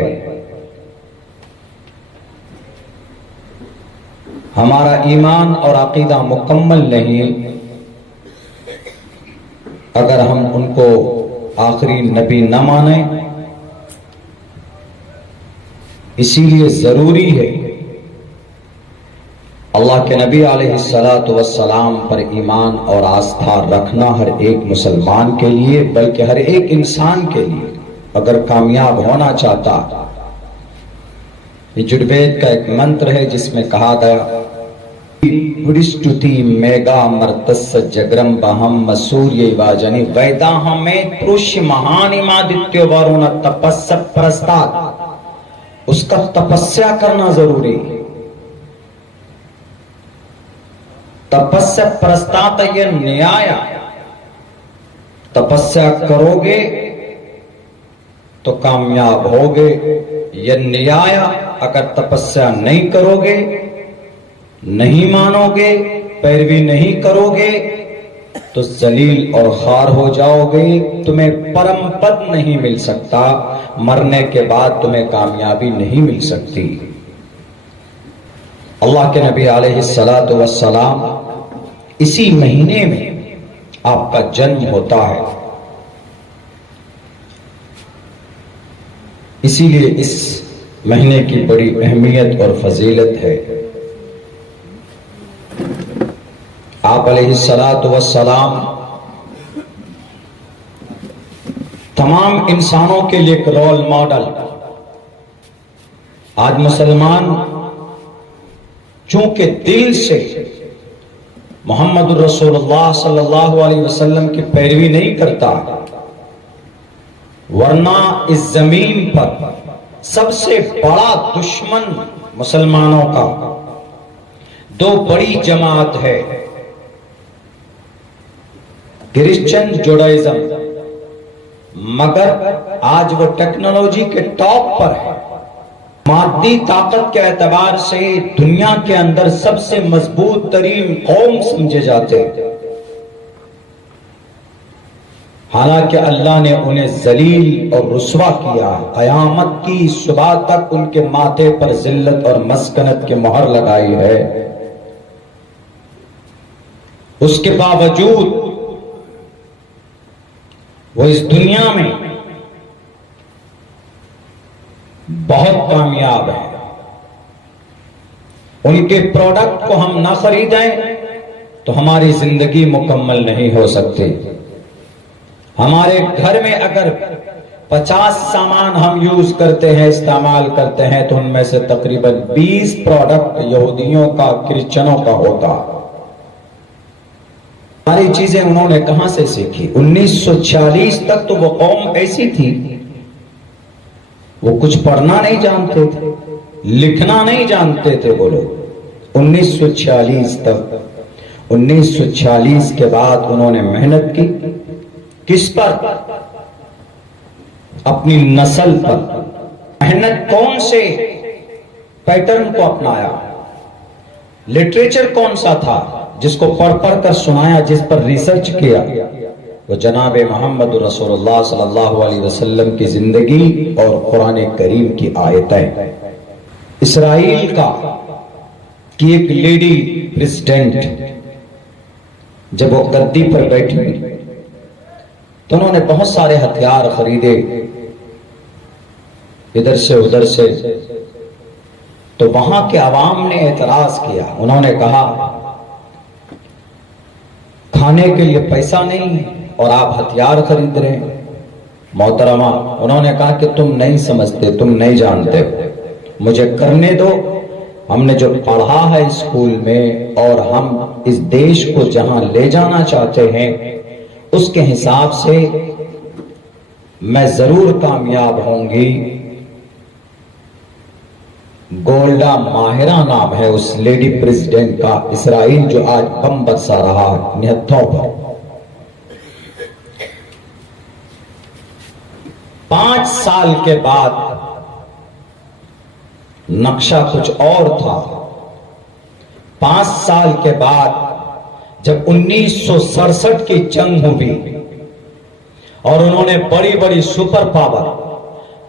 ہے. ہمارا ایمان اور عقیدہ مکمل نہیں اگر ہم ان کو آخری نبی نہ مانیں. اسی لیے ضروری ہے اللہ کے نبی علیہ السلام پر ایمان اور آستھا رکھنا ہر ایک مسلمان کے لیے، بلکہ ہر ایک انسان کے لیے اگر کامیاب ہونا چاہتا. یہ جڑوید کا ایک منتر ہے جس میں کہا گیا پرستُتی میگا مرتس جگرم بہم مسوری واجنی ویدا ہمیں پروش مہانی مادتیو وارون تپس پرستات. اس کا تپسیا کرنا ضروری. تپسیا پرستات یہ نیایا. تپسیا کرو گے تو کامیاب ہوگے. یہ نیایا اگر تپسیا نہیں کرو گے، نہیں مانو گے، پیروی نہیں کرو گے تو ذلیل اور خوار ہو جاؤ گے. تمہیں پرم پد نہیں مل سکتا. مرنے کے بعد تمہیں کامیابی نہیں مل سکتی. اللہ کے نبی علیہ السلام اسی مہینے میں آپ کا جنم ہوتا ہے. اسی لیے اس مہینے کی بڑی اہمیت اور فضیلت ہے. آپ علیہ السلام تمام انسانوں کے لیے ایک رول ماڈل. آج مسلمان چونکہ دل سے محمد الرسول اللہ صلی اللہ علیہ وسلم کی پیروی نہیں کرتا، ورنہ اس زمین پر سب سے بڑا دشمن مسلمانوں کا دو بڑی جماعت ہے، کرسچن جوڈائزم. مگر آج وہ ٹیکنالوجی کے ٹاپ پر ہے. مادی طاقت کے اعتبار سے دنیا کے اندر سب سے مضبوط ترین قوم سمجھے جاتے، حالانکہ اللہ نے انہیں ذلیل اور رسوا کیا. قیامت کی صبح تک ان کے ماتھے پر ذلت اور مسکنت کی مہر لگائی ہے. اس کے باوجود وہ اس دنیا میں بہت کامیاب ہے. ان کے پروڈکٹ کو ہم نہ خریدیں تو ہماری زندگی مکمل نہیں ہو سکتی. ہمارے گھر میں اگر 50 سامان ہم یوز کرتے ہیں، استعمال کرتے ہیں، تو ان میں سے تقریباً 20 پروڈکٹ یہودیوں کا، کرسچنوں کا ہوتا. ساری چیزیں انہوں نے کہاں سے سیکھی؟ 1946 تک تو وہ قوم ایسی تھی، وہ کچھ پڑھنا نہیں جانتے تھے، لکھنا نہیں جانتے تھے وہ لوگ. 1946 تک. 1946 کے بعد انہوں نے محنت کی. کس پر؟ اپنی نسل پر. محنت کون سے پیٹرن کو اپنایا؟ لٹریچر کون سا تھا جس کو پڑھ پڑھ کر سنایا، جس پر ریسرچ کیا؟ وہ جناب محمد رسول اللہ صلی اللہ علیہ وسلم کی زندگی اور قرآن کریم کی آیتیں. اسرائیل کی ایک لیڈی پریزیڈنٹ جب وہ گدی پر بیٹھی تو انہوں نے بہت سارے ہتھیار خریدے ادھر سے ادھر سے. تو وہاں کے عوام نے اعتراض کیا. انہوں نے کہا کھانے کے لیے پیسہ نہیں اور آپ ہتھیار خرید رہے ہیں. محترمہ، انہوں نے کہا کہ تم نہیں سمجھتے، تم نہیں جانتے، مجھے کرنے دو. ہم نے جو پڑھا ہے اسکول میں اور ہم اس دیش کو جہاں لے جانا چاہتے ہیں اس کے حساب سے میں ضرور کامیاب ہوں گی. گولڈا ماہرہ نام ہے اس لیڈی پریزیڈنٹ کا. اسرائیل جو آج بم برسا رہا نہتھوں پر. 5 سال کے بعد نقشہ کچھ اور تھا. 5 سال کے بعد جب 1967 کی جنگ ہوئی اور انہوں نے بڑی بڑی سپر پاور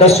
10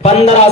15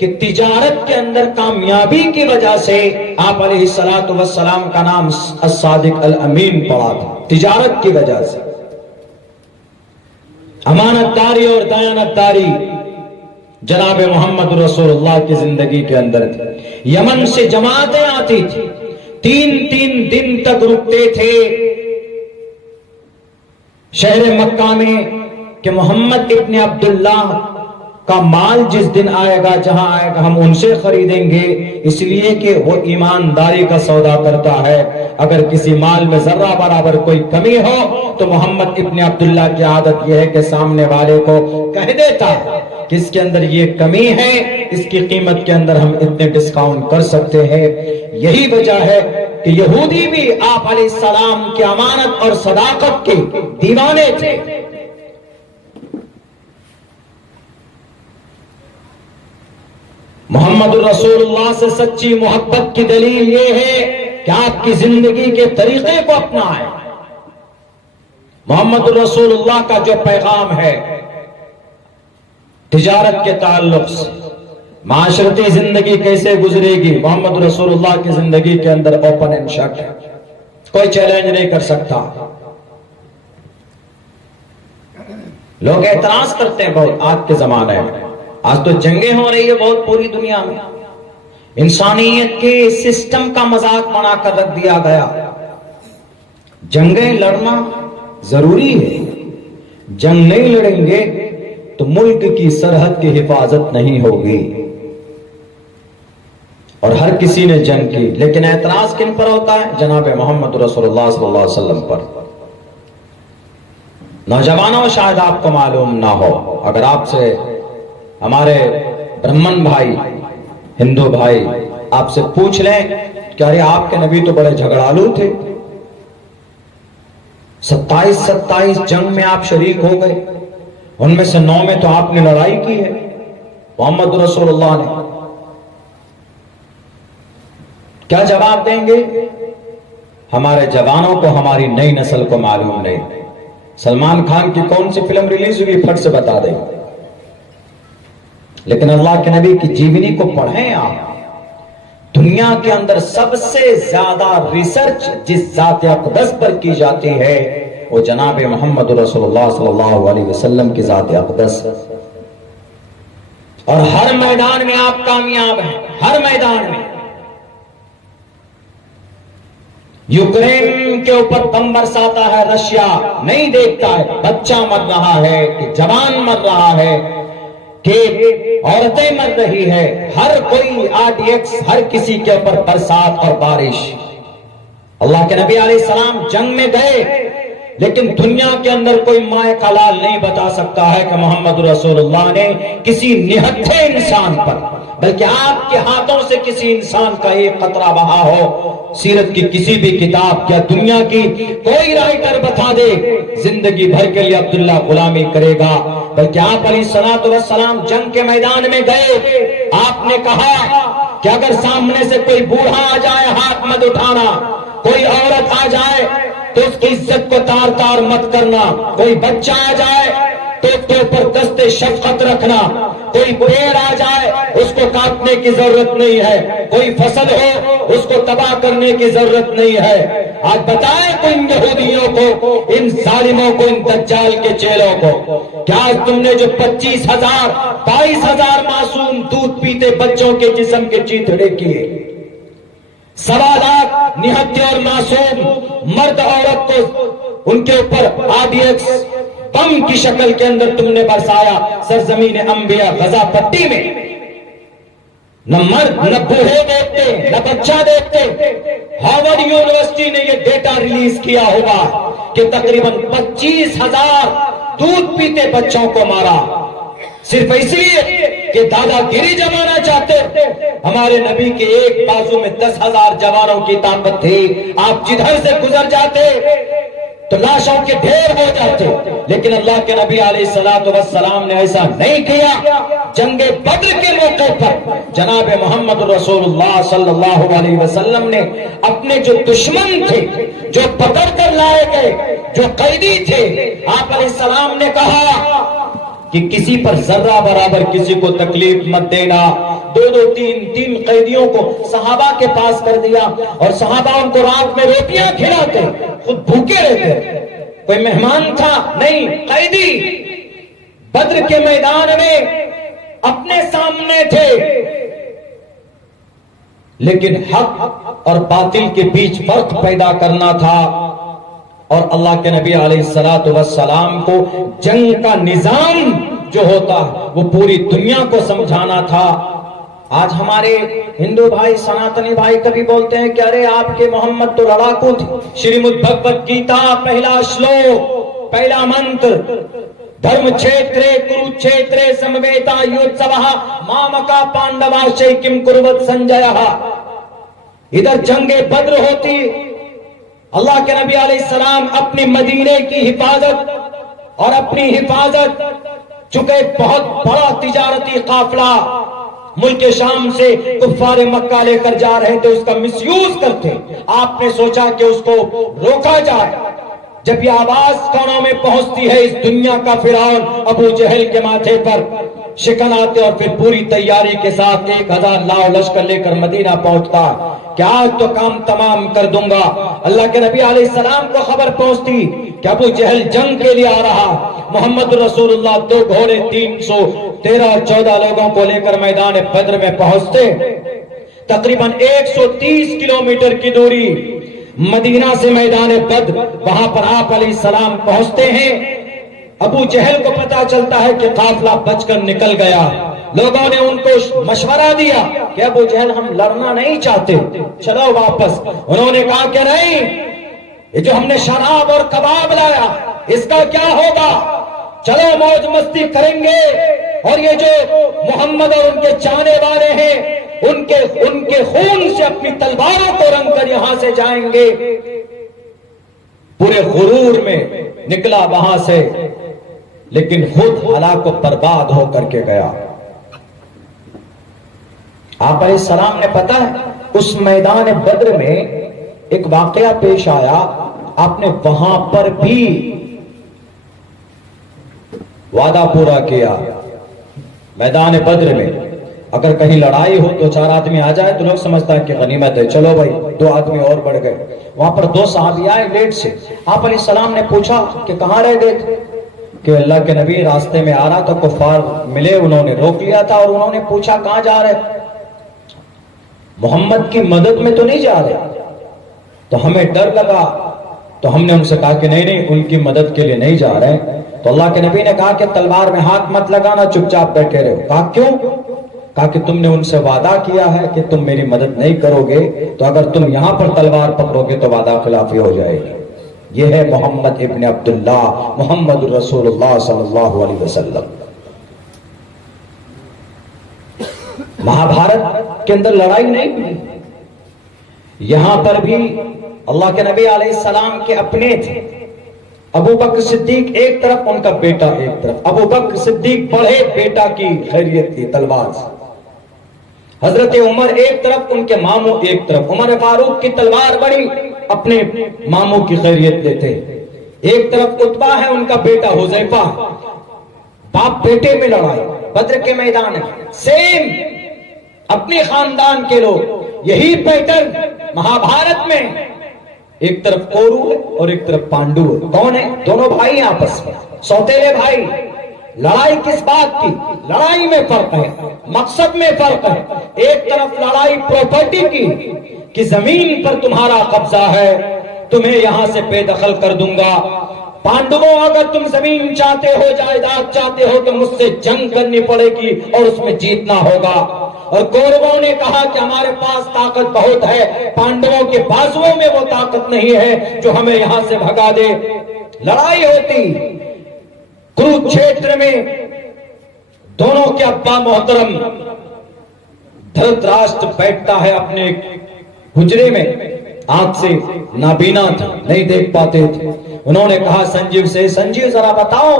کہ تجارت کے اندر کامیابی کی وجہ سے آپ علیہ الصلوۃ والسلام کا نام الصادق الامین پڑا تھا، تجارت کی وجہ سے۔ امانت داری اور دیانت داری جناب محمد رسول اللہ کی زندگی کے اندر تھی۔ یمن سے جماعتیں آتی تھی، 3 دن تک رکتے تھے شہر مکہ میں کہ محمد ابن عبداللہ کا مال جس دن آئے گا، جہاں آئے گا، ہم ان سے خریدیں گے، اس لیے کہ وہ ایمانداری کا سودا کرتا ہے۔ اگر کسی مال میں ذرہ برابر کوئی کمی ہو تو محمد ابن عبداللہ کی عادت یہ ہے کہ سامنے والے کو کہہ دیتا کہ اس کے اندر یہ کمی ہے، اس کی قیمت کے اندر ہم اتنے ڈسکاؤنٹ کر سکتے ہیں۔ یہی وجہ ہے کہ یہودی بھی آپ علیہ السلام کی امانت اور صداقت کے دیوانے تھے۔ محمد رسول اللہ سے سچی محبت کی دلیل یہ ہے کہ آپ کی زندگی کے طریقے کو اپنائیں۔ محمد رسول اللہ کا جو پیغام ہے تجارت کے تعلق سے، معاشرتی زندگی کیسے گزرے گی، محمد رسول اللہ کی زندگی کے اندر اوپن اینڈ شٹ ہے، کوئی چیلنج نہیں کر سکتا۔ لوگ اعتراض کرتے ہیں بہت آج کے زمانے میں، آج تو جنگیں ہو رہی ہے بہت پوری دنیا میں، انسانیت کے سسٹم کا مذاق بنا کر رکھ دیا گیا۔ جنگیں لڑنا ضروری ہے، جنگ نہیں لڑیں گے تو ملک کی سرحد کی حفاظت نہیں ہوگی، اور ہر کسی نے جنگ کی، لیکن اعتراض کن پر ہوتا ہے؟ جناب محمد رسول اللہ صلی اللہ علیہ وسلم پر۔ نوجوانوں شاید آپ کو معلوم نہ ہو، اگر آپ سے ہمارے برہمن بھائی، ہندو بھائی آپ سے پوچھ لیں کہ ارے آپ کے نبی تو بڑے جھگڑالو تھے، 27 جنگ میں آپ شریک ہو گئے، ان میں سے 9 میں تو آپ نے لڑائی کی ہے محمد رسول اللہ نے، کیا جواب دیں گے؟ ہمارے جوانوں کو، ہماری نئی نسل کو معلوم نہیں۔ سلمان خان کی کون سی فلم ریلیز ہوئی پھٹ سے بتا دیں، لیکن اللہ کے نبی کی جیونی کو پڑھیں آپ۔ دنیا کے اندر سب سے زیادہ ریسرچ جس ذات اقدس پر کی جاتی ہے وہ جناب محمد رسول اللہ صلی اللہ علیہ وسلم کی ذات اقدس ہے، اور ہر میدان میں آپ کامیاب ہیں، ہر میدان میں۔ یوکرین کے اوپر بم برساتا ہے رشیا، نہیں دیکھتا ہے بچہ مر رہا ہے کہ جوان مر رہا ہے کہ عورتیں مر رہی ہے، ہر کوئی RDX، ہر کسی کے اوپر برسات اور بارش۔ اللہ کے نبی علیہ السلام جنگ میں گئے، لیکن دنیا کے اندر کوئی مائے کا لال نہیں بتا سکتا ہے کہ محمد رسول اللہ نے کسی نہتھے انسان پر، بلکہ آپ کے ہاتھوں سے کسی انسان کا ایک قطرہ بہا ہو۔ سیرت کی کسی بھی کتاب یا دنیا کی کوئی رائٹر بتا دے زندگی بھر کے لیے عبداللہ غلامی کرے گا، بلکہ آپ علیہ الصلوۃ والسلام جنگ کے میدان میں گئے، آپ نے کہا کہ اگر سامنے سے کوئی بوڑھا آ جائے ہاتھ مت اٹھانا، کوئی عورت آ جائے تو اس کی عزت کو تار تار مت کرنا، کوئی بچہ آ جائے تو اس کے اوپر دست شفقت رکھنا، کوئی پیڑ آ جائے اس کو کاٹنے کی ضرورت نہیں ہے، کوئی فصل ہو اس کو تباہ کرنے کی ضرورت نہیں ہے۔ آج بتائیں تو ان یہودیوں کو، ان ظالموں کو، ان دجال کے چیلوں کو، کیا آج تم نے جو 25,000 22,000 معصوم دودھ پیتے بچوں کے جسم کے چیتڑے کیے، 1.25 لاکھ نہتے اور معصوم مرد عورت کو ان کے اوپر RDX بم کی شکل کے اندر تم نے برسایا سرزمین انبیاء غزہ پٹی میں، نہ مرد نہ بوڑھے دیکھتے نہ بچہ دیکھتے۔ ہارورڈ یونیورسٹی نے یہ ڈیٹا ریلیز کیا ہوگا کہ تقریباً 25,000 دودھ پیتے بچوں کو مارا، صرف اس لیے کہ دادا گیری جمانا چاہتے۔ ہمارے نبی کے ایک بازو میں 10,000 جوانوں کی طاقت تھی، آپ جدھر سے گزر جاتے تو لاشوں کے ڈھیر ہو جاتے، لیکن اللہ کے نبی علیہ الصلوۃ والسلام نے ایسا نہیں کیا۔ جنگ بدر کے موقع پر جناب محمد رسول اللہ صلی اللہ علیہ وسلم نے اپنے جو دشمن تھے، جو پکڑ کر لائے گئے، جو قیدی تھے، آپ علیہ السلام نے کہا کہ کسی پر ذرہ برابر کسی کو تکلیف مت دینا. دو دو تین قیدیوں کو صحابہ کے پاس کر دیا اور صحابہ ان کو رات میں روٹیاں کھلاتے, خود بھوکے رہتے. کوئی مہمان تھا نہیں, قیدی بدر کے میدان میں اپنے سامنے تھے, لیکن حق اور باطل کے بیچ فرق پیدا کرنا تھا اور اللہ کے نبی علیہ الصلوۃ والسلام کو جنگ کا نظام جو ہوتا وہ پوری دنیا کو سمجھانا تھا. آج ہمارے ہندو بھائی سناتنی بھائی کبھی بولتے ہیں کہ ارے آپ کے محمد تو لڑاکو تھے. شریمد بھگوت گیتا پہلا شلوک پہلا منتر, دھرم چھیترے کروچھیترے سمویتا یوتسوہ مامکا پانڈواشے کم کروت سنجیہ. ادھر جنگ بدر ہوتی, اللہ کے نبی علیہ السلام اپنی مدینے کی حفاظت اور اپنی حفاظت, چونکہ بہت بڑا تجارتی قافلہ ملک شام سے کفار مکہ لے کر جا رہے تھے, اس کا مس یوز کرتے. آپ نے سوچا کہ اس کو روکا جائے. جب یہ آواز کانوں میں پہنچتی ہے اس دنیا کا فرعون ابو جہل کے ماتھے پر شکن آتے اور پھر پوری تیاری کے ساتھ 1000 لاؤ لشکر لے کر مدینہ پہنچتا کہ آج تو کام تمام کر دوں گا. اللہ کے نبی علیہ السلام کو خبر پہنچتی کہ ابو جہل جنگ کے لیے آ رہا. محمد رسول اللہ 2 گھوڑے 313 اور 14 لوگوں کو لے کر میدان بدر میں پہنچتے. تقریباً 130 کلومیٹر کی دوری مدینہ سے میدان بدر, وہاں پر آپ علیہ السلام پہنچتے ہیں. ابو جہل کو پتا چلتا ہے کہ قافلہ بچ کر نکل گیا. لوگوں نے ان کو مشورہ دیا کہ ابو جہل ہم لڑنا نہیں چاہتے, چلو واپس. انہوں نے کہا کہ نہیں, یہ جو ہم نے شراب اور کباب لایا اس کا کیا ہوگا, چلو موج مستی کریں گے, اور یہ جو محمد اور ان کے چاہنے والے ہیں ان کے خون سے اپنی تلواروں کو رنگ کر یہاں سے جائیں گے. پورے غرور میں نکلا وہاں سے, لیکن خود ہلاک و برباد ہو کر کے گیا. آپ علیہ السلام نے پتا ہے اس میدان بدر میں ایک واقعہ پیش آیا, آپ نے وہاں پر بھی وعدہ پورا کیا. میدان بدر میں اگر کہیں لڑائی ہو تو 4 آدمی آ جائے تو لوگ سمجھتا ہے کہ غنیمت ہے, چلو بھائی 2 آدمی اور بڑھ گئے. وہاں پر 2 صحابی آئے لیٹ سے. آپ علیہ السلام نے پوچھا کہ کہاں رہ گئے تھے, کہ اللہ کے نبی راستے میں آ رہا تھا, کفار ملے, انہوں نے روک لیا تھا اور انہوں نے پوچھا کہاں جا رہے, محمد کی مدد میں تو نہیں جا رہے. تو ہمیں ڈر لگا تو ہم نے ان سے کہا کہ نہیں ان کی مدد کے لیے نہیں جا رہے. تو اللہ کے نبی نے کہا کہ تلوار میں ہاتھ مت لگانا, چپ چاپ بیٹھے رہو. کہا کیوں؟ کہا کہ تم نے ان سے وعدہ کیا ہے کہ تم میری مدد نہیں کرو گے, تو اگر تم یہاں پر تلوار پکڑو گے تو وعدہ خلافی ہو جائے گی. یہ ہے محمد ابن عبداللہ, محمد رسول اللہ صلی اللہ علیہ وسلم. مہابھارت کے اندر لڑائی نہیں ہوئی, یہاں پر بھی اللہ کے نبی علیہ السلام کے اپنے تھے. ابو بکر صدیق ایک طرف, ان کا بیٹا ایک طرف. ابو بکر صدیق بڑھے بیٹا کی خیریت کی تلوار سے, حضرت عمر ایک طرف, ان کے ماموں ایک طرف. عمر فاروق کی تلوار بڑی, اپنے ماموں کی خیریت لیتے. ایک طرف عتبہ ہے, ان کا بیٹا حذیفہ. باپ بیٹے میں لڑائی بدر کے میدان ہے, سیم اپنے خاندان کے لوگ. یہی پیٹرن مہابھارت میں, ایک طرف کورو ہے اور ایک طرف پانڈو ہے. کون ہے؟ دونوں بھائی آپس میں, سوتیلے بھائی. لڑائی کس بات کی؟ لڑائی میں فرق ہے, مقصد میں فرق ہے. ایک طرف لڑائی پراپرٹی کی کہ زمین پر تمہارا قبضہ ہے, تمہیں یہاں سے بے دخل کر دوں گا. پانڈووں اگر تم زمین چاہتے ہو, جائیداد چاہتے ہو, تو مجھ سے جنگ کرنی پڑے گی اور اس میں جیتنا ہوگا. اور کوروں نے کہا کہ ہمارے پاس طاقت بہت ہے, پانڈووں کے بازوؤں میں وہ طاقت نہیں ہے جو ہمیں یہاں سے بھگا دے. لڑائی ہوتی کروکشیتر میں. دونوں کے ابا محترم دھرتراشٹر بیٹھتا ہے اپنے حجرے میں, آنکھ سے نابینا تھا, نہیں دیکھ پاتے تھے. انہوں نے کہا سنجیو سے, سنجیو ذرا بتاؤ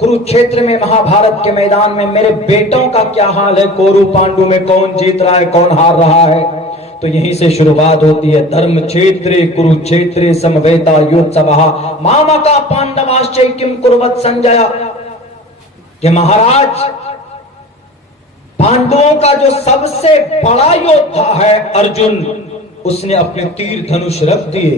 کروکشیتر میں, مہابھارت کے میدان میں میرے بیٹوں کا کیا حال ہے, کورو پانڈو میں کون جیت رہا ہے, کون ہار رہا ہے. تو یہیں سے شروعات ہوتی ہے. دھرم چھیترے کروکشیترے سمویتا یوتسوہ مامکا پانڈواشچ کم کروت سنجیا. کہ مہاراج پانڈووں کا جو سب سے بڑا یودھا ہے ارجن، اس نے اپنے تیر دھنش رکھ دیے.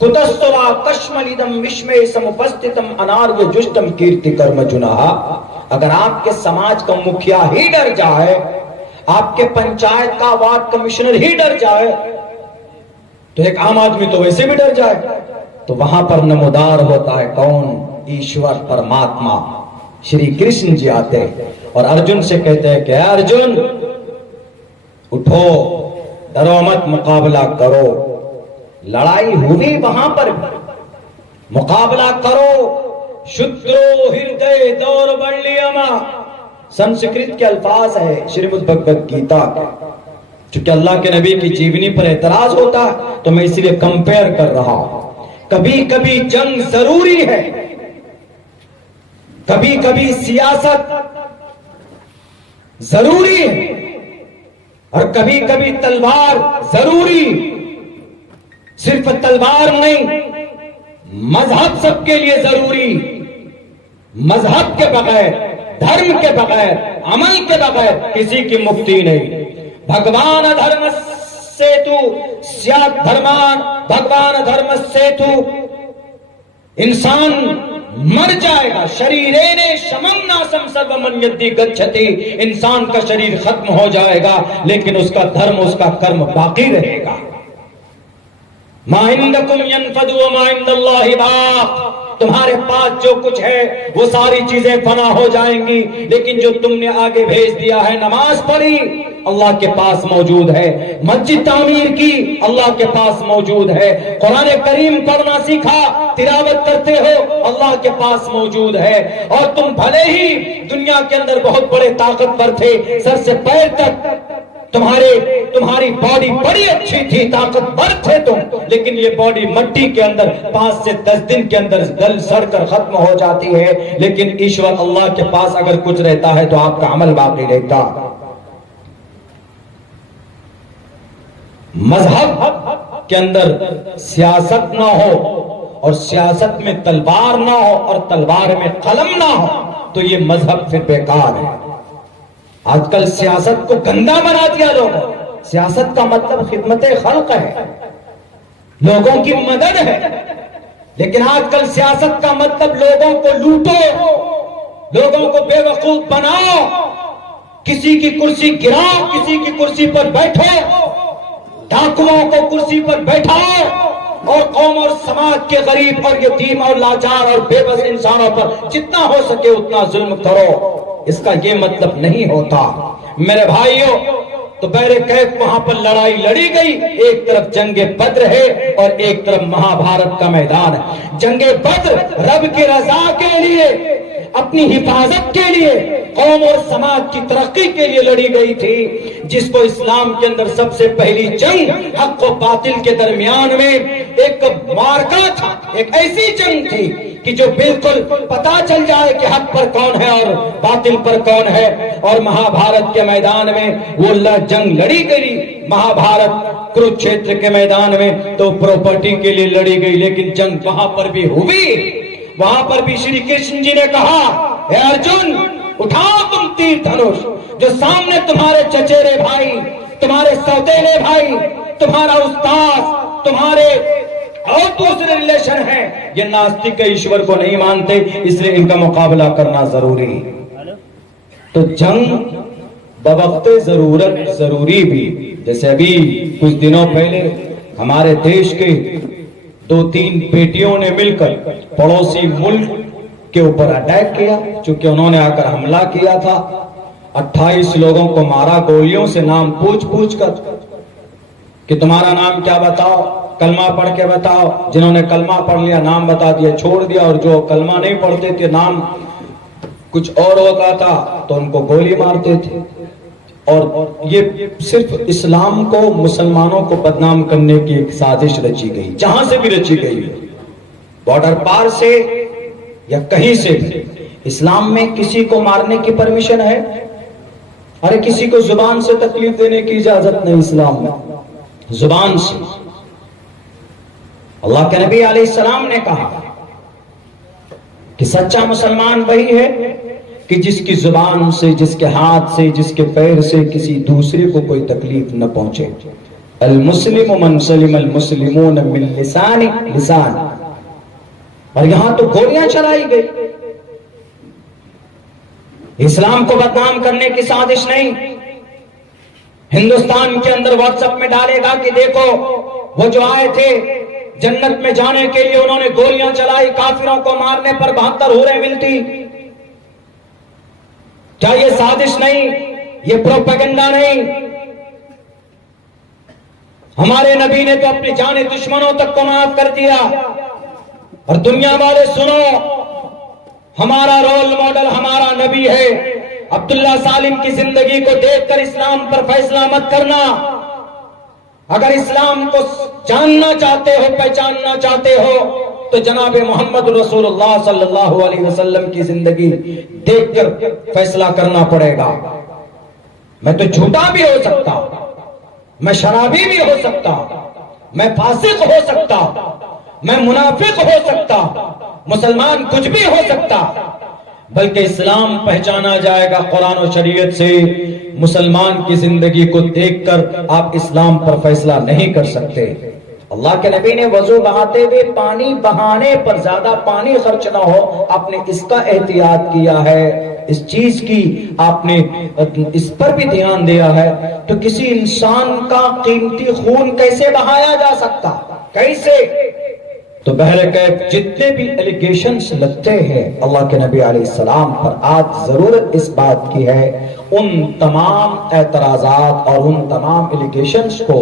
کتستوا کشملیدم وشمے سمپستتم اناریہ جشتم کیرتی کرم جناہا. اگر آپ کے سماج کا مکھیا ہی ڈر جائے، آپ کے پنچایت کا وارڈ کمشنر ہی ڈر جائے، تو ایک عام آدمی تو ویسے بھی ڈر جائے. تو وہاں پر نمودار ہوتا ہے کون؟ ایشور پرماتما شری کرشن جی آتے اور ارجن سے کہتے ہیں کہ اے ارجن اٹھو، ڈرو مت، مقابلہ کرو. لڑائی ہوئی وہاں پر، مقابلہ کرو. شدرو ہردے دور بڑلیما، سنسکرت کے الفاظ ہے شریمد بھگوت گیتا کے. چونکہ اللہ کے نبی کی جیونی پر اعتراض ہوتا ہے تو میں اس لیے کمپیئر کر رہا ہوں. کبھی کبھی جنگ ضروری ہے، کبھی کبھی سیاست ضروری ہے، اور کبھی کبھی تلوار ضروری. صرف تلوار نہیں، مذہب سب کے لیے ضروری. مذہب کے بغیر، دھرم کے بغیر، عمل کے بغیر کسی کی مکتی نہیں. بھگوان دھرم سیتو سیات دھرمان، بھگوان دھرم سیتو. انسان مر جائے گا، شریرین شمم ناسم سرومن یدی گچھتی. انسان کا شریر ختم ہو جائے گا لیکن اس کا دھرم، اس کا کرم باقی رہے گا. ما عندکم ینفد وما عند اللہ باق. تمہارے پاس جو کچھ ہے وہ ساری چیزیں فنا ہو جائیں گی، لیکن جو تم نے آگے بھیج دیا ہے، نماز پڑھی، اللہ کے پاس موجود ہے. مسجد تعمیر کی، اللہ کے پاس موجود ہے. قرآن کریم پڑھنا سیکھا، تلاوت کرتے ہو، اللہ کے پاس موجود ہے. اور تم بھلے ہی دنیا کے اندر بہت بڑے طاقتور تھے، سر سے پیر تک تمہاری باڈی بڑی اچھی تھی، طاقتور تھے تم، لیکن یہ باڈی مٹی کے اندر 5 سے 10 دن کے اندر گل سڑ کر ختم ہو جاتی ہے. لیکن ایشور اللہ کے پاس اگر کچھ رہتا ہے تو آپ کا عمل باقی رہتا. مذہب کے اندر سیاست نہ ہو اور سیاست میں تلوار نہ ہو اور تلوار میں قلم نہ ہو تو یہ مذہب پھر بیکار ہے. آج کل سیاست کو گندا بنا دیا لوگوں. سیاست کا مطلب خدمت خلق ہے، لوگوں کی مدد ہے. لیکن آج کل سیاست کا مطلب لوگوں کو لوٹو، لوگوں کو بے وقوف بناؤ، کسی کی کرسی گراؤ، کسی کی کرسی پر بیٹھو، ڈاکوؤں کو کرسی پر بیٹھاؤ، اور قوم اور سماج کے غریب اور یتیم اور لاچار اور بے بس انسانوں پر جتنا ہو سکے اتنا ظلم کرو. اس کا یہ مطلب نہیں ہوتا. میرے بھائیوں، تو بحر کیف وہاں پر لڑائی لڑی گئی. ایک طرف جنگ بدر ہے اور ایک طرف مہا بھارت کا میدان ہے. جنگ بدر رب کی رضا کے لیے، اپنی حفاظت کے لیے، قوم اور سماج کی ترقی کے لیے لڑی گئی تھی. جس کو اسلام کے اندر سب سے پہلی جنگ حق و باطل کے درمیان میں ایک مارکا تھا، ایک ایسی جنگ تھی کہ جو بالکل پتا چل جائے کہ حق پر کون ہے اور باطل پر کون ہے. اور مہا بھارت کے میدان میں وہ جنگ لڑی گئی. مہا بھارت کروکشیتر کے میدان میں تو پراپرٹی کے لیے لڑی گئی، لیکن جنگ وہاں پر بھی ہوئی. وہاں پر بھی شری کرشن جی نے کہا، اے ارجن اٹھاؤ تم تیر دھنش. جو سامنے تمہارے چچیرے بھائی، تمہارے سوتیلے بھائی، تمہارا استاد، تمہارے اور دوسرے ریلیشن ہیں، یہ ناستک ایشور کو نہیں مانتے، اس لیے ان کا مقابلہ کرنا ضروری. تو جنگ بوقت ضرورت ضروری بھی. جیسے ابھی کچھ دنوں پہلے ہمارے دیش کے 2-3 بیٹیوں نے مل کر پڑوسی ملک کے اوپر اٹیک کیا. چونکہ انہوں نے آ کر حملہ کیا تھا، 28 لوگوں کو مارا گولیوں سے، نام پوچھ کر کہ تمہارا نام کیا بتاؤ، کلمہ پڑھ کے بتاؤ. جنہوں نے کلمہ پڑھ لیا نام بتا دیا، چھوڑ دیا، اور جو کلمہ نہیں پڑھتے تھے، نام کچھ اور ہوتا تھا تو ان کو گولی مارتے تھے. اور یہ صرف اسلام کو، مسلمانوں کو بدنام کرنے کی ایک سازش رچی گئی، جہاں سے بھی رچی گئی، بارڈر پار سے یا کہیں سے بھی. اسلام میں کسی کو مارنے کی پرمیشن ہے؟ ارے کسی کو زبان سے تکلیف دینے کی اجازت نہیں اسلام میں. زبان سے اللہ کے نبی علیہ السلام نے کہا کہ سچا مسلمان وہی ہے کہ جس کی زبان سے، جس کے ہاتھ سے، جس کے پیر سے کسی دوسرے کو کوئی تکلیف نہ پہنچے. المسلم من سلم المسلمون من لسان. اور یہاں تو گولیاں چلائی گئی. اسلام کو بدنام کرنے کی سازش نہیں. ہندوستان کے اندر واٹس ایپ میں ڈالے گا کہ دیکھو وہ جو آئے تھے جنت میں جانے کے لیے انہوں نے گولیاں چلائی، کافروں کو مارنے پر 72 حوریں ملتی. کیا یہ سازش نہیں؟ یہ پروپیگنڈا نہیں؟ ہمارے نبی نے تو اپنی جان دشمنوں تک کو معاف کر دیا. اور دنیا والے سنو، ہمارا رول ماڈل ہمارا نبی ہے. عبداللہ سالم کی زندگی کو دیکھ کر اسلام پر فیصلہ مت کرنا. اگر اسلام کو جاننا چاہتے ہو، پہچاننا چاہتے ہو، تو جناب محمد رسول اللہ صلی اللہ علیہ وسلم کی زندگی دیکھ کر فیصلہ کرنا پڑے گا. میں تو جھوٹا بھی ہو سکتا، میں شرابی بھی ہو سکتا، میں فاسق ہو سکتا، میں منافق ہو سکتا، مسلمان کچھ بھی ہو سکتا، بلکہ اسلام پہچانا جائے گا قرآن و شریعت سے. مسلمان کی زندگی کو دیکھ کر آپ اسلام پر فیصلہ نہیں کر سکتے. اللہ کے نبی نے وضو بہاتے ہوئے پانی بہانے پر زیادہ پانی خرچ نہ ہو، آپ نے اس کا احتیاط کیا ہے، اس چیز کی آپ نے اس پر بھی دھیان دیا ہے. تو کسی انسان کا قیمتی خون کیسے بہایا جا سکتا؟ کیسے؟ تو بہرکیف جتنے بھی ایلیگیشنز لگتے ہیں اللہ کے نبی علیہ السلام پر، آج ضرورت اس بات کی ہے ان تمام اعتراضات اور ان تمام ایلیگیشنز کو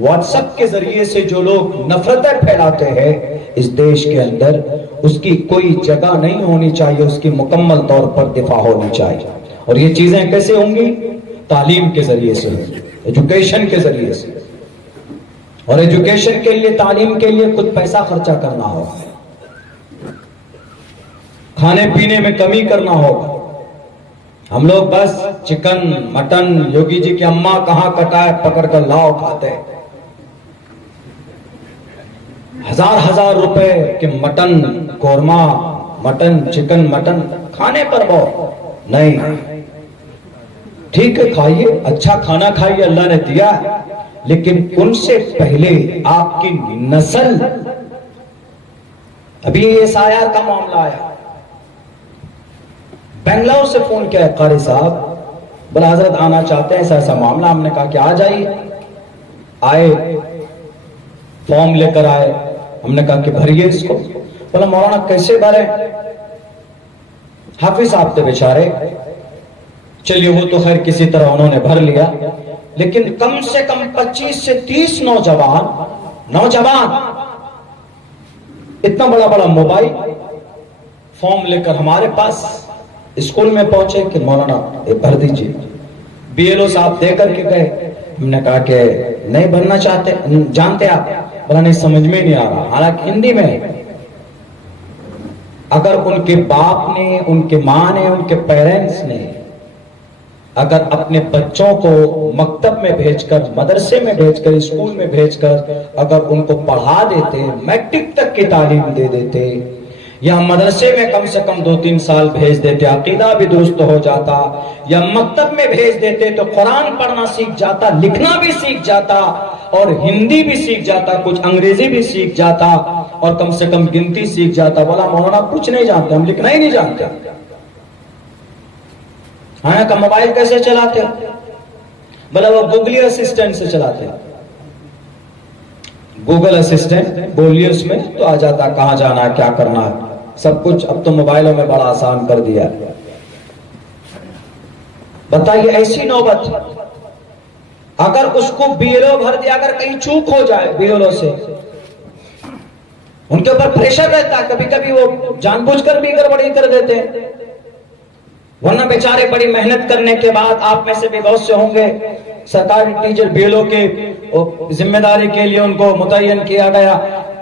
واٹس ایپ کے ذریعے سے جو لوگ نفرتیں پھیلاتے ہیں اس دیش کے اندر، اس کی کوئی جگہ نہیں ہونی چاہیے، اس کی مکمل طور پر دفاع ہونی چاہیے. اور یہ چیزیں کیسے ہوں گی؟ تعلیم کے ذریعے سے، ایجوکیشن کے ذریعے سے. اور ایجوکیشن کے لیے، تعلیم کے لیے کچھ پیسہ خرچہ کرنا ہوگا، کھانے پینے میں کمی کرنا ہوگا. ہم لوگ بس چکن مٹن یوگی جی کی اماں کہاں کٹائے پکڑ کر لاؤ کھاتے ہیں. ہزار روپے کے mutton korma, mutton chicken mutton کھانے پر وہ نہیں. ٹھیک ہے کھائیے، اچھا کھانا کھائیے، اللہ نے دیا ہے، لیکن ان سے پہلے آپ کی نسل. ابھی یہ سایہ کا معاملہ آیا، بنگلور سے فون کیا ہے قاری صاحب، بلا حضرت آنا چاہتے ہیں، ایسا ایسا معاملہ. ہم نے کہا کہ آ جائیے. آئے، فارم لے کر آئے. ہم نے کہا کہ بھریے اس کو. بولا مولانا کیسے بھرے؟ حافظ صاحب تھے بیچارے. چلیے وہ تو خیر کسی طرح انہوں نے بھر لیا، لیکن کم سے کم 25 سے 30 نوجوان اتنا بڑا موبائل فارم لے کر ہمارے پاس اسکول میں پہنچے کہ مولانا یہ بھر دیجیے. بی ایل او صاحب دے کر کے گئے. ہم نے کہا کہ نہیں بھرنا جانتے آپ؟ بولا نہیں سمجھ میں نہیں آ رہا. حالانکہ ہندی میں. اگر ان کے باپ نے، ان کے ماں نے، ان کے پیرنٹس نے اگر اپنے بچوں کو مکتب میں بھیج کر، مدرسے میں بھیج کر، اسکول میں بھیج کر اگر ان کو پڑھا دیتے، میٹرک تک کی تعلیم دے دیتے، یا مدرسے میں کم سے کم 2-3 سال بھیج دیتے، عقیدہ بھی درست ہو جاتا، یا مکتب میں بھیج دیتے تو قرآن پڑھنا سیکھ جاتا، لکھنا بھی سیکھ جاتا، اور ہندی بھی سیکھ جاتا، کچھ انگریزی بھی سیکھ جاتا، اور کم سے کم گنتی سیکھ جاتا. بولا مولانا کچھ نہیں جانتے، ہم لکھنا ہی نہیں جانتے. ہاں کا موبائل کیسے چلاتے؟ بولا وہ گوگل اسسٹنٹ سے چلاتے. گوگل اسسٹنٹ بولیے اس میں تو آ جاتا کہاں جانا ہے، کیا کرنا ہے، سب کچھ اب تو موبائلوں میں بڑا آسان کر دیا. بتائیے ایسی نوبت، اگر اس کو بی ایل او بھر دیا، اگر کہیں چوک ہو جائے بی ایل او سے، ان کے اوپر پریشر رہتا ہے، کبھی کبھی وہ جان بوجھ کر بھی گڑبڑی کر دیتے ہیں. ورنہ بیچارے بڑی محنت کرنے کے بعد، آپ میں سے بھی بہت سے ہوں گے، سرکاری ٹیچر بی ایل او کے ذمہ داری کے لیے ان کو متعین کیا گیا.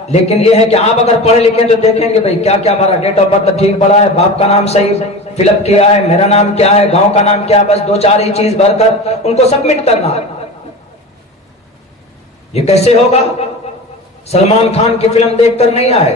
لیکن یہ ہے کہ آپ اگر پڑھے لکھیں تو دیکھیں گے بھئی کیا کیا بھرا، ڈیٹ آف برتھ ٹھیک پڑا ہے، باپ کا نام صحیح فل اپ کیا ہے، میرا نام کیا ہے، گاؤں کا نام کیا ہے، بس 2-4 ہی چیز بھر کر ان کو سبمٹ کرنا. یہ کیسے ہوگا؟ سلمان خان کی فلم دیکھ کر نہیں آئے.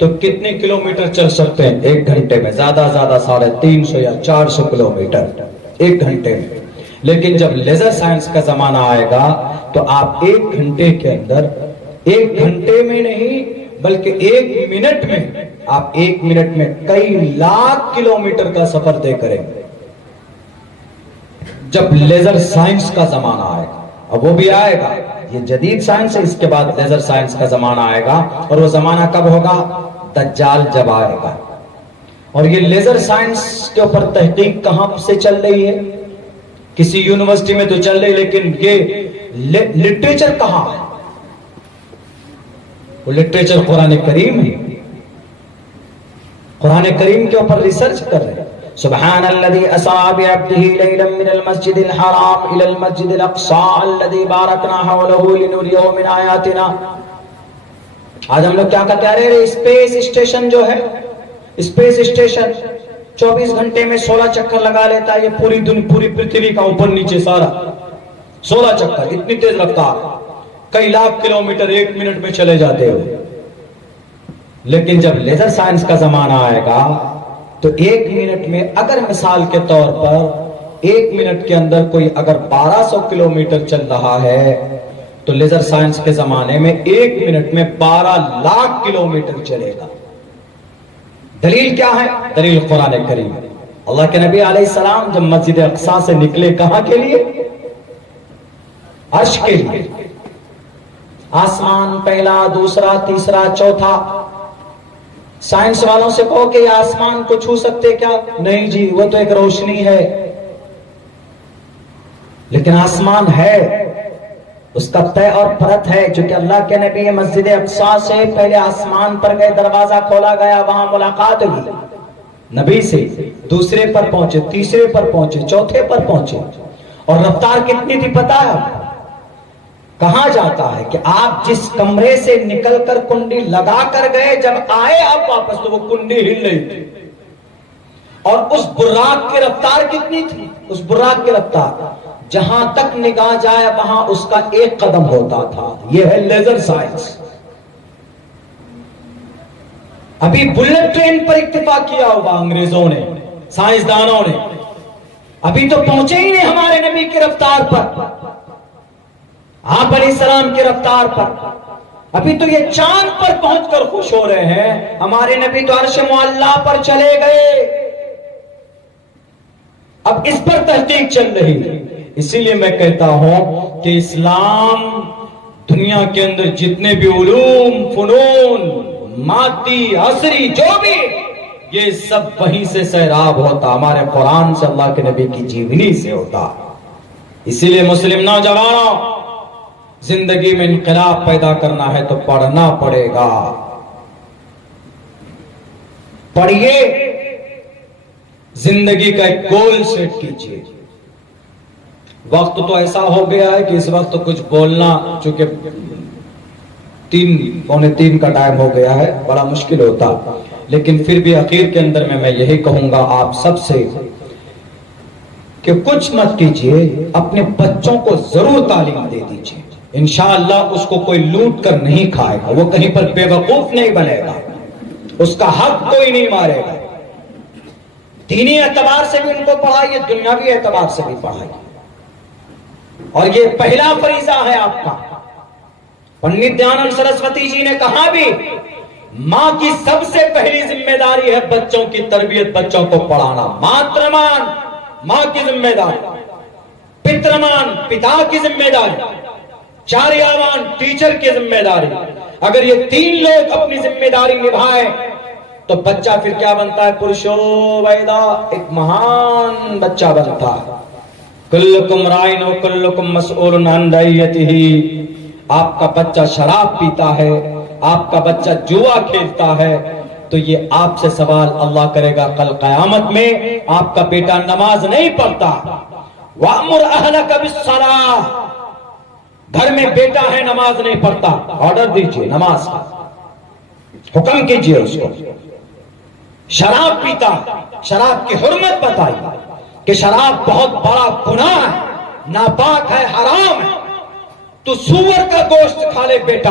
تو کتنے کلومیٹر چل سکتے ہیں؟ 1 گھنٹے میں زیادہ 350 یا 400 کلومیٹر 1 گھنٹے میں. لیکن جب لیزر سائنس کا زمانہ آئے گا تو آپ 1 گھنٹے کے اندر، 1 گھنٹے میں نہیں بلکہ 1 منٹ میں، آپ 1 منٹ میں کئی لاکھ کلومیٹر کا سفر طے کریں گے. جب لیزر سائنس کا زمانہ آئے گا، اب وہ بھی آئے گا، یہ جدید سائنس ہے، اس کے بعد لیزر سائنس کا زمانہ آئے گا. اور وہ زمانہ کب ہوگا؟ دجال جب آئے گا. اور یہ لیزر سائنس کے اوپر تحقیق کہاں سے چل رہی ہے؟ کسی یونیورسٹی میں تو چل رہی، لیکن یہ لٹریچر کہاں ہے؟ وہ لٹریچر قرآن کریم ہے. قرآن کریم کے اوپر ریسرچ کر رہے ہیں. سبحان الذي اسرى بعبده ليلا من المسجد الحرام الى المسجد الاقصى الذي باركنا حوله لنريه من آیاتنا. آج ہم لوگ کیا کہتے ہیں؟ اسپیس اسٹیشن جو ہے، اسپیس اسٹیشن 24 گھنٹے میں 16 چکر لگا لیتا ہے. یہ پوری پرتھوی کا اوپر نیچے سارا 16 چکر، اتنی تیز رفتار، کئی لاکھ کلومیٹر 1 منٹ میں چلے جاتے ہو. لیکن جب لیزر سائنس کا زمانہ آئے گا تو 1 منٹ میں، اگر مثال کے طور پر 1 منٹ کے اندر کوئی اگر 1200 کلومیٹر چل رہا ہے تو لیزر سائنس کے زمانے میں 1 منٹ میں 12 لاکھ کلومیٹر چلے گا. دلیل کیا ہے؟ دلیل قرآن کریم. اللہ کے نبی علیہ السلام جب مسجد اقصی سے نکلے، کہاں کے لیے؟ عرش کے لیے. آسمان پہلا، دوسرا، تیسرا، چوتھا. سائنس والوں سے کہو کہ یہ آسمان کو چھو سکتے کیا؟ نہیں جی، وہ تو ایک روشنی ہے. لیکن آسمان ہے، اس کا طے اور پرت ہے. جو کہ اللہ کے نبی مسجد اقصی سے پہلے آسمان پر گئے، دروازہ کھولا گیا، وہاں ملاقات ہوئی نبی سے. دوسرے پر پہنچے، تیسرے پر پہنچے، چوتھے پر پہنچے. اور رفتار کتنی تھی پتا ہے؟ کہاں جاتا ہے کہ آپ جس کمرے سے نکل کر کنڈی لگا کر گئے، جب آئے آپ واپس تو وہ کنڈی ہل رہی تھی. اور اس براق کی رفتار کتنی تھی؟ اس براق کی رفتار جہاں تک نگاہ جائے وہاں اس کا 1 قدم ہوتا تھا. یہ ہے لیزر سائنس. ابھی بلٹ ٹرین پر اکتفا کیا ہوگا انگریزوں نے، سائنسدانوں نے. ابھی تو پہنچے ہی نہیں ہمارے نبی کی رفتار پر، آپ علیہ السلام کی رفتار پر. ابھی تو یہ چاند پر پہنچ کر خوش ہو رہے ہیں، ہمارے نبی تو عرش معلیٰ پر چلے گئے. اب اس پر تحقیق چل رہی ہے. اسی لیے میں کہتا ہوں کہ اسلام دنیا کے اندر جتنے بھی علوم، فنون، مادی، عصری، جو بھی، یہ سب وہیں سے سیراب ہوتا، ہمارے قرآن سے، اللہ کے نبی کی جیونی سے ہوتا. اسی لیے مسلم نوجوانوں، زندگی میں انقلاب پیدا کرنا ہے تو پڑھنا پڑے گا. پڑھیے، زندگی کا ایک گول سیٹ کیجیے. وقت تو ایسا ہو گیا ہے کہ اس وقت کچھ بولنا، چونکہ 2:45 کا ٹائم ہو گیا ہے، بڑا مشکل ہوتا. لیکن پھر بھی اخیر کے اندر میں یہی کہوں گا آپ سب سے کہ کچھ مت کیجیے، اپنے بچوں کو ضرور تعلیم دے دیجیے. انشاءاللہ اس کو کوئی لوٹ کر نہیں کھائے گا، وہ کہیں پر بے وقوف نہیں بنے گا، اس کا حق کوئی نہیں مارے گا. دینی اعتبار سے بھی ان کو پڑھائیے، دنیاوی اعتبار سے بھی پڑھائیے. اور یہ پہلا فریضہ ہے آپ کا. پنڈت دیانند سرسوتی جی نے کہا بھی، ماں کی سب سے پہلی ذمہ داری ہے بچوں کی تربیت، بچوں کو پڑھانا. ماترمان، ماں کی ذمہ داری. پترمان، پتا کی ذمہ داری. چاریاوان، ٹیچر کی ذمہ داری. اگر یہ 3 لوگ اپنی ذمہ داری نبھائیں تو بچہ پھر کیا بنتا ہے؟ پرشو ویدا، ایک مہان بچہ بنتا ہے. کلکم رائن و کلکم مسئول عن رعیتہ. آپ کا بچہ شراب پیتا ہے، آپ کا بچہ جوا کھیلتا ہے، تو یہ آپ سے سوال اللہ کرے گا کل قیامت میں. آپ کا بیٹا نماز نہیں پڑھتا، وَأْمُرْ أَهْلَكَ بِالصَّلَاةِ، گھر میں بیٹا ہے نماز نہیں پڑھتا، آرڈر دیجئے نماز کا، حکم کیجئے اس کو. شراب پیتا، شراب کی حرمت بتائی کہ شراب بہت بڑا گناہ ہے، ناپاک ہے، حرام ہے. تو سور کا گوشت کھا لے بیٹا،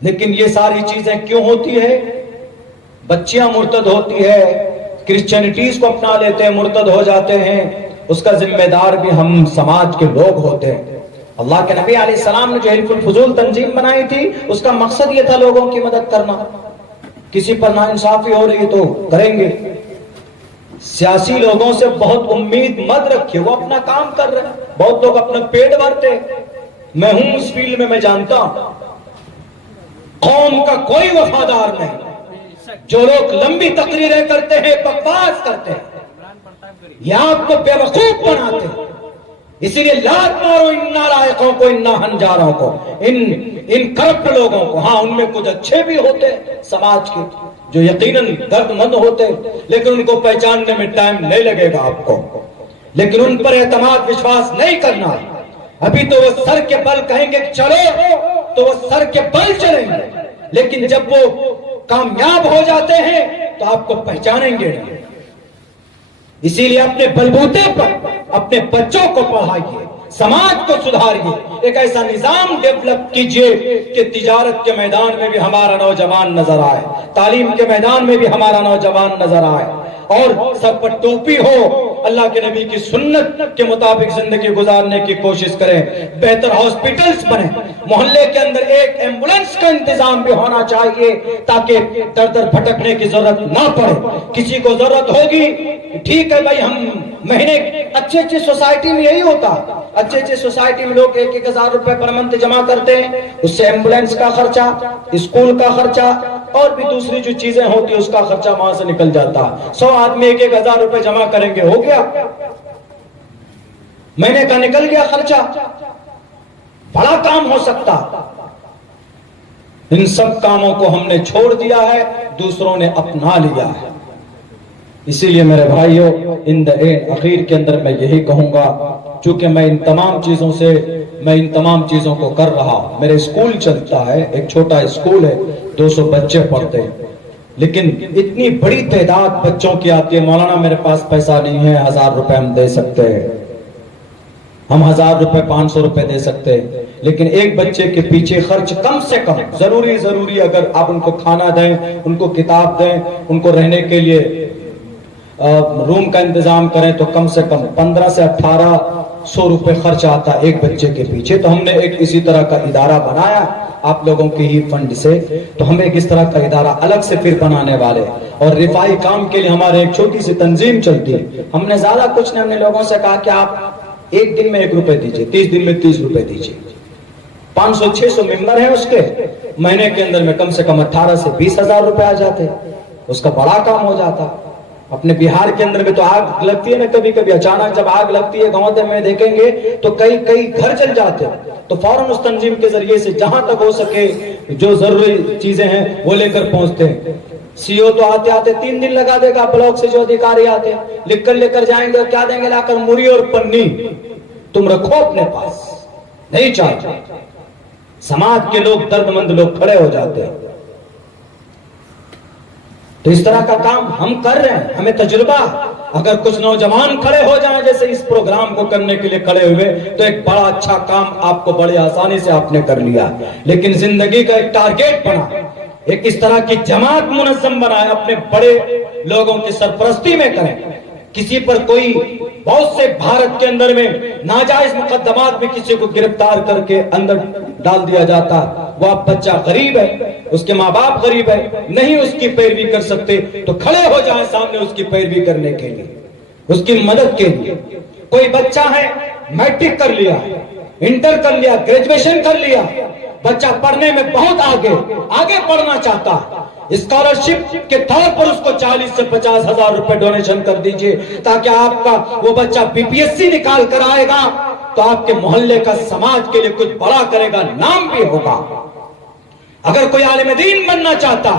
لیکن یہ ساری چیزیں کیوں ہوتی ہے؟ بچیاں مرتد ہوتی ہے، کرسچینٹیز کو اپنا لیتے ہیں، مرتد ہو جاتے ہیں، اس کا ذمہ دار بھی ہم سماج کے لوگ ہوتے ہیں۔ اللہ کے نبی علیہ السلام نے جو حلف الفضول تنظیم بنائی تھی، اس کا مقصد یہ تھا لوگوں کی مدد کرنا۔ کسی پر ناانصافی ہو رہی تو کریں گے۔ سیاسی لوگوں سے بہت امید مت رکھیے، وہ اپنا کام کر رہے ہیں، بہت لوگ اپنا پیٹ بھرتے ہیں، میں ہوں اس فیلڈ میں جانتا ہوں۔ قوم کا کوئی وفادار نہیں، جو لوگ لمبی تقریریں کرتے ہیں، بکواس کرتے ہیں، یہ آپ کو بے وقوف بناتے ہیں۔ اسی لیے لات مارو ان نالائقوں کو، ان ناہنجاروں کو، ان کرپٹ لوگوں کو۔ ہاں ان میں کچھ اچھے بھی ہوتے ہیں سماج کے جو یقیناً درد مند ہوتے ہیں، لیکن ان کو پہچاننے میں ٹائم نہیں لگے گا آپ کو، لیکن ان پر اعتماد وشواس نہیں کرنا۔ ابھی تو وہ سر کے بل کہیں گے چلو تو وہ سر کے بل چلیں گے، لیکن جب وہ کامیاب ہو جاتے ہیں تو آپ کو پہچانیں گے نہیں۔ اسی لیے اپنے بلبوتے پر اپنے بچوں کو پڑھائیے، سماج کو سدھاریے، ایک ایسا نظام ڈیولپ کیجئے کہ تجارت کے میدان میں بھی ہمارا نوجوان نظر آئے، تعلیم کے میدان میں بھی ہمارا نوجوان نظر آئے، اور سر پر ٹوپی ہو، اللہ کے نبی کی سنت کے مطابق زندگی گزارنے کی کوشش کریں، بہتر ہاسپٹلز بنیں، محلے کے اندر ایک ایمبولنس کا انتظام بھی ہونا چاہیے تاکہ در در بھٹکنے کی ضرورت نہ پڑے۔ کسی کو ضرورت ہوگی، ٹھیک ہے بھائی، ہم مہینے اچھے سوسائٹی میں یہی ہوتا، اچھے سوسائٹی میں لوگ 1,000 روپے پر منتھ جمع کرتے ہیں، اس سے ایمبولنس کا خرچہ، اسکول کا خرچہ اور بھی دوسری جو چیزیں ہوتی ہیں اس کا خرچہ وہاں سے نکل جاتا۔ 100 آدمی 1,000 روپے جمع کریں گے، ہو گیا، مہینے کا نکل گیا خرچہ، بڑا کام ہو سکتا۔ ان سب کاموں کو ہم نے چھوڑ دیا ہے، دوسروں نے اپنا لیا ہے۔ اسی لیے میرے بھائیوں، ان دا اینڈ اخیر کے اندر میں یہی کہوں گا، چونکہ میں ان تمام چیزوں کو کر رہا، میرے اسکول چلتا ہے، ایک چھوٹا اسکول ہے، 200 بچے پڑھتے ہیں، لیکن اتنی بڑی تعداد بچوں کی آتی ہے، مولانا میرے پاس پیسہ نہیں ہے، 1,000 روپے ہم دے سکتے ہیں، ہم 1,000 روپے 500 روپے دے سکتے ہیں، لیکن ایک بچے کے پیچھے خرچ کم سے کم ضروری اگر آپ ان کو کھانا دیں، ان کو کتاب دیں، ان کو رہنے کے لیے روم کا انتظام کریں تو کم سے کم 15 سے 1,800 روپے خرچ آتا ایک بچے کے پیچھے۔ تو ہم نے ایک اسی طرح کا ادارہ بنایا آپ لوگوں کے ہی فنڈ سے، تو ہم ایک اس طرح کا ادارہ الگ سے پھر بنانے والے، اور رفائی کام کے لیے ہمارے ایک چھوٹی سی تنظیم چلتی ہے۔ ہم نے زیادہ کچھ نہیں، ہم نے لوگوں سے کہا کہ آپ ایک دن میں 1 روپے دیجئے، 30 دن میں 30 روپے دیجئے، 500-600 ممبر ہیں اس کے، مہینے کے اندر میں کم سے کم 18 سے 20,000 روپے آ جاتے، اس کا بڑا کام ہو جاتا۔ اپنے بہار کے اندر میں تو آگ لگتی ہے نا، کبھی کبھی اچانک جب آگ لگتی ہے گاؤں میں دیکھیں گے تو کئی گھر جل جاتے ہیں، تو فوراً اس تنظیم کے ذریعے سے جہاں تک ہو سکے جو ضروری چیزیں ہیں وہ لے کر پہنچتے ہیں۔ سی او تو آتے 3 دن لگا دے گا، بلاک سے جو ادھیکاری آتے ہیں لکھ کر لے کر جائیں گے، اور کیا دیں گے لا کر؟ موری اور پنی، تم رکھو اپنے پاس، نہیں چاہتے۔ سماج کے لوگ، درد مند لوگ کھڑے ہو جاتے ہیں۔ تو اس طرح کا کام ہم کر رہے ہیں، ہمیں تجربہ، اگر کچھ نوجوان کھڑے ہو جائیں جیسے اس پروگرام کو کرنے کے لیے کھڑے ہوئے تو ایک بڑا اچھا کام آپ کو بڑے آسانی سے آپ نے کر لیا۔ لیکن زندگی کا ایک ٹارگیٹ بنا، ایک اس طرح کی جماعت منظم بنائے، اپنے بڑے لوگوں کی سرپرستی میں کریں۔ کسی پر کوئی، بہت سے بھارت کے اندر میں ناجائز مقدمات میں کسی کو گرفتار کر کے اندر ڈال دیا جاتا، وہ اب بچہ غریب ہے، اس کے ماں باپ غریب ہے، نہیں اس کی پیروی کر سکتے، تو کھڑے ہو جائیں سامنے اس کی پیروی کرنے کے لیے، اس کی مدد کے لیے۔ کوئی بچہ ہے، میٹرک کر لیا، انٹر کر لیا، گریجویشن کر لیا، بچہ پڑھنے میں بہت آگے پڑھنا چاہتا، اسکالرشپ کے طور پر اس کو 40 سے 50,000 روپے ڈونیشن کر دیجئے، تاکہ آپ کا وہ بچہ BPSC نکال کر آئے گا تو آپ کے محلے کا، سماج کے لیے کچھ بڑا کرے گا، نام بھی ہوگا۔ اگر کوئی عالم دین بننا چاہتا،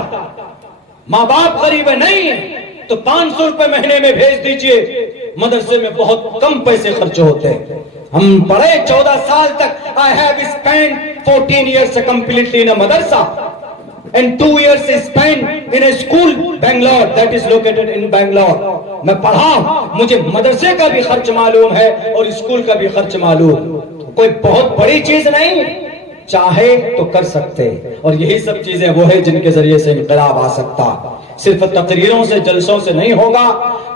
ماں باپ غریب نہیں ہے، تو 500 روپے مہینے میں بھیج دیجئے، مدرسے میں بہت کم پیسے خرچ ہوتے ہیں۔ ہم پڑھے 14 سال تک، I have spent 14 years completely in a madrasa and 2 years spent in a school Bangalore that is located in Bangalore۔ میں پڑھا، مجھے مدرسے کا بھی خرچ معلوم ہے اور اسکول کا بھی خرچ معلوم، کوئی بہت بڑی چیز نہیں۔ چاہے تو کر سکتے، اور یہی سب چیزیں وہ ہیں جن کے ذریعے سے انقلاب آ سکتا۔ صرف تقریروں سے جلسوں سے نہیں ہوگا،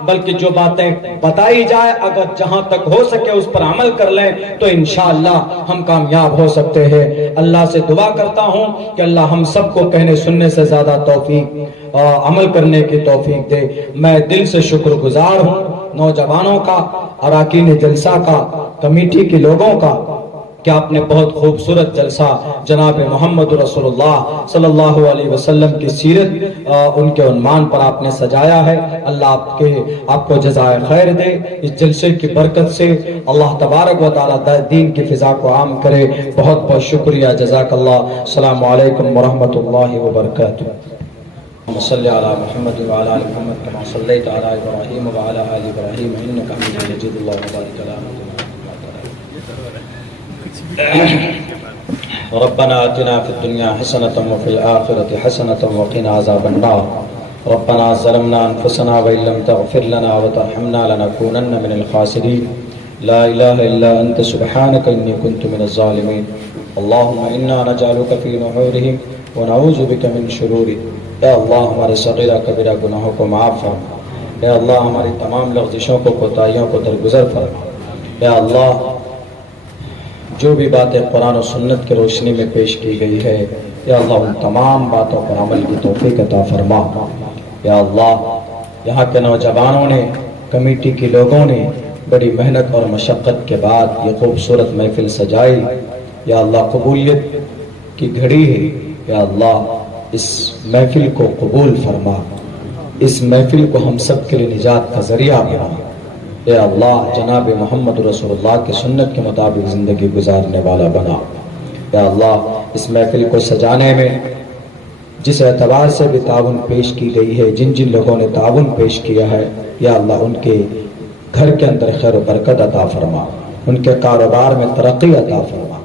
بلکہ جو باتیں بتائی جائے اگر جہاں تک ہو سکے اس پر عمل کر لیں تو انشاءاللہ ہم کامیاب ہو سکتے ہیں۔ اللہ سے دعا کرتا ہوں کہ اللہ ہم سب کو کہنے سننے سے زیادہ توفیق عمل کرنے کی توفیق دے۔ میں دل سے شکر گزار ہوں نوجوانوں کا، اراکین جلسہ کا، کمیٹی کے لوگوں کا، کہ آپ نے بہت خوبصورت جلسہ جناب محمد رسول اللہ صلی اللہ علیہ وسلم کی سیرت ان کے عنوان پر آپ نے سجایا ہے۔ اللہ آپ کو جزائے خیر دے۔ اس جلسے کی برکت سے اللہ تبارک و تعالی دین کی فضا کو عام کرے۔ بہت بہت شکریہ، جزاک اللہ۔ السلام علیکم ورحمۃ اللہ وبرکاتہ۔ صلی علی محمد وعلی آل محمد کما صلیت علی ابراہیم وعلی آل ابراہیم انک حمید مجید۔ اللہم بارک علی محمد۔ ربنا آتنا في الدنيا حسنة وفي الآخرة حسنة وقنا عذاب النار۔ ربنا ظلمنا أنفسنا وإن لم تغفر لنا وترحمنا لنكونن من الخاسرين۔ لا إله إلا أنت سبحانك إني كنت من الظالمين۔ اللهم إنا نجعلك في نحورهم ونعوذ بك من شرورهم۔ اے اللہ ہمارے صغیرہ کبیرہ گناہوں کو معاف فرما۔ اے اللہ ہماری تمام لغزشوں کو، کوتاہیوں کو درگزر فرما۔ اے اللہ جو بھی باتیں قرآن و سنت کی روشنی میں پیش کی گئی ہے، یا اللہ ان تمام باتوں پر عمل کی توفیق عطا فرما۔ یا اللہ یہاں کے نوجوانوں نے، کمیٹی کے لوگوں نے بڑی محنت اور مشقت کے بعد یہ خوبصورت محفل سجائی۔ یا اللہ قبولیت کی گھڑی ہے، یا اللہ اس محفل کو قبول فرما، اس محفل کو ہم سب کے لیے نجات کا ذریعہ بنا۔ اے اللہ جناب محمد رسول اللہ کی سنت کے مطابق زندگی گزارنے والا بنا۔ اے اللہ اس محفل کو سجانے میں جس اعتبار سے بھی تعاون پیش کی گئی ہے، جن جن لوگوں نے تعاون پیش کیا ہے، یا اللہ ان کے گھر کے اندر خیر و برکت عطا فرما، ان کے کاروبار میں ترقی عطا فرما۔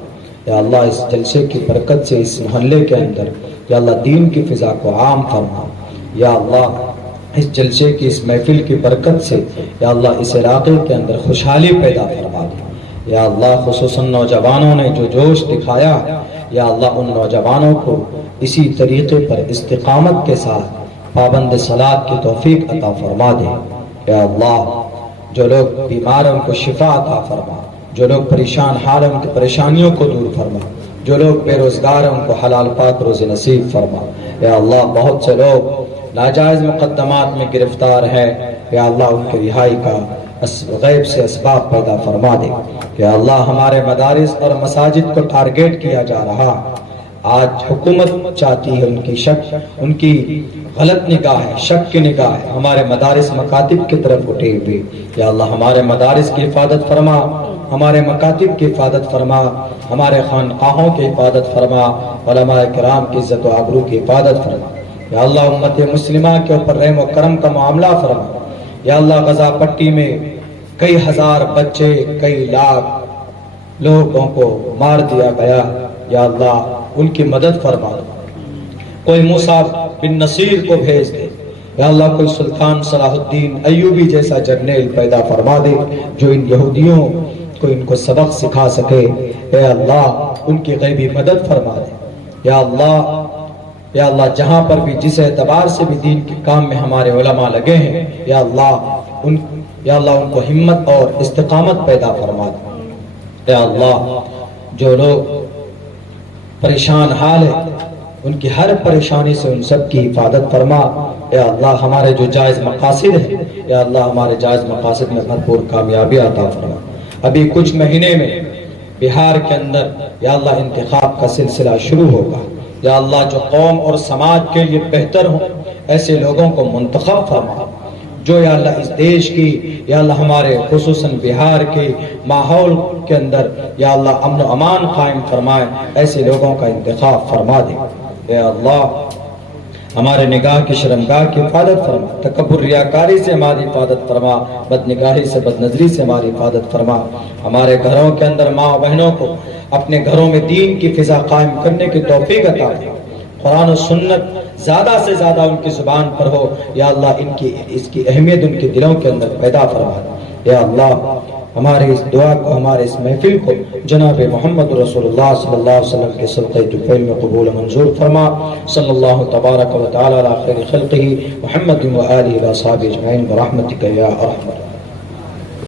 یا اللہ اس جلسے کی برکت سے اس محلے کے اندر یا اللہ دین کی فضا کو عام فرما۔ یا اللہ اس جلسے کی، اس محفل کی برکت سے یا اللہ اس علاقے کے اندر خوشحالی پیدا فرما دے۔ یا اللہ خصوصاً نوجوانوں نے جو جوش دکھایا، یا اللہ ان نوجوانوں کو اسی طریقے پر استقامت کے ساتھ پابند صلاۃ کی توفیق عطا فرما دے۔ یا اللہ جو لوگ بیمار ہیں ان کو شفا عطا فرما، جو لوگ پریشان حال ہیں ان کی پریشانیوں کو دور فرما، جو لوگ بے روزگار ہیں ان کو حلال پاک روزی نصیب فرما۔ یا اللہ بہت سے لوگ ناجائز مقدمات میں گرفتار ہے، یا اللہ ان کی رہائی کا غیب سے اسباب پیدا فرما دے۔ یا اللہ ہمارے مدارس اور مساجد کو ٹارگیٹ کیا جا رہا، آج حکومت چاہتی ہے ان کی غلط نگاہ ہے، شک کی نگاہ ہے ہمارے مدارس مکاتب کی طرف اٹھے ہوئے۔ یا اللہ ہمارے مدارس کی حفاظت فرما، ہمارے مکاتب کی حفاظت فرما، ہمارے خانقاہوں کی حفاظت فرما، علماء کرام کی عزت و آبرو کی حفاظت فرما۔ یا اللہ امت مسلمہ کے اوپر رحم و کرم کا معاملہ فرما۔ یا اللہ غزہ پٹی میں کئی ہزار بچے، کئی لاکھ لوگوں کو مار دیا گیا، یا اللہ ان کی مدد فرما۔ کوئی موسیٰ بن نصیر کو بھیج دے، یا اللہ کوئی سلطان صلاح الدین ایوبی جیسا جرنیل پیدا فرما دے جو ان یہودیوں کو ان کو سبق سکھا سکے۔ اے اللہ ان کی غیبی مدد فرما دے۔ یا اللہ جہاں پر بھی جس اعتبار سے بھی دین کے کام میں ہمارے علماء لگے ہیں، یا اللہ ان کو ہمت اور استقامت پیدا فرما دے۔ یا اللہ جو لوگ پریشان حال ہے ان کی ہر پریشانی سے ان سب کی حفاظت فرما۔ یا اللہ ہمارے جو جائز مقاصد ہیں، یا اللہ ہمارے جائز مقاصد میں بھرپور کامیابی عطا فرما۔ ابھی کچھ مہینے میں بہار کے اندر یا اللہ انتخاب کا سلسلہ شروع ہوگا۔ یا اللہ جو قوم اور سماج کے لیے بہتر ہوں ایسے لوگوں کو منتخب فرما، جو یا اللہ اس دیش کی یا اللہ ہمارے خصوصاً بہار کے ماحول کے اندر یا اللہ امن و امان قائم فرمائے، ایسے لوگوں کا انتخاب فرما دے۔ اے اللہ ہمارے نگاہ کی شرمگاہ کی حفاظت فرما، تکبر ریاکاری سے ہماری حفاظت فرما، بد نگاہی سے بد نظری سے ہماری حفاظت فرما۔ ہمارے گھروں کے اندر ماں بہنوں کو اپنے گھروں میں دین کی فضا قائم کرنے کی توفیق عطا فرما، قرآن و سنت زیادہ سے زیادہ ان کی زبان پر ہو، یا اللہ اس کی اہمیت ان کے دلوں کے اندر پیدا فرما۔ یا اللہ ہمارے اس دعا کو، ہمارے اس محفل کو جناب محمد رسول اللہ صلی اللہ علیہ وسلم کے صدقہ طفیل میں قبول منظور فرما. صلی اللہ تبارک و تعالی علی خیر خلقہ محمد و آلہ و اصحابہ اجمعین برحمتک یا ارحم الراحمین.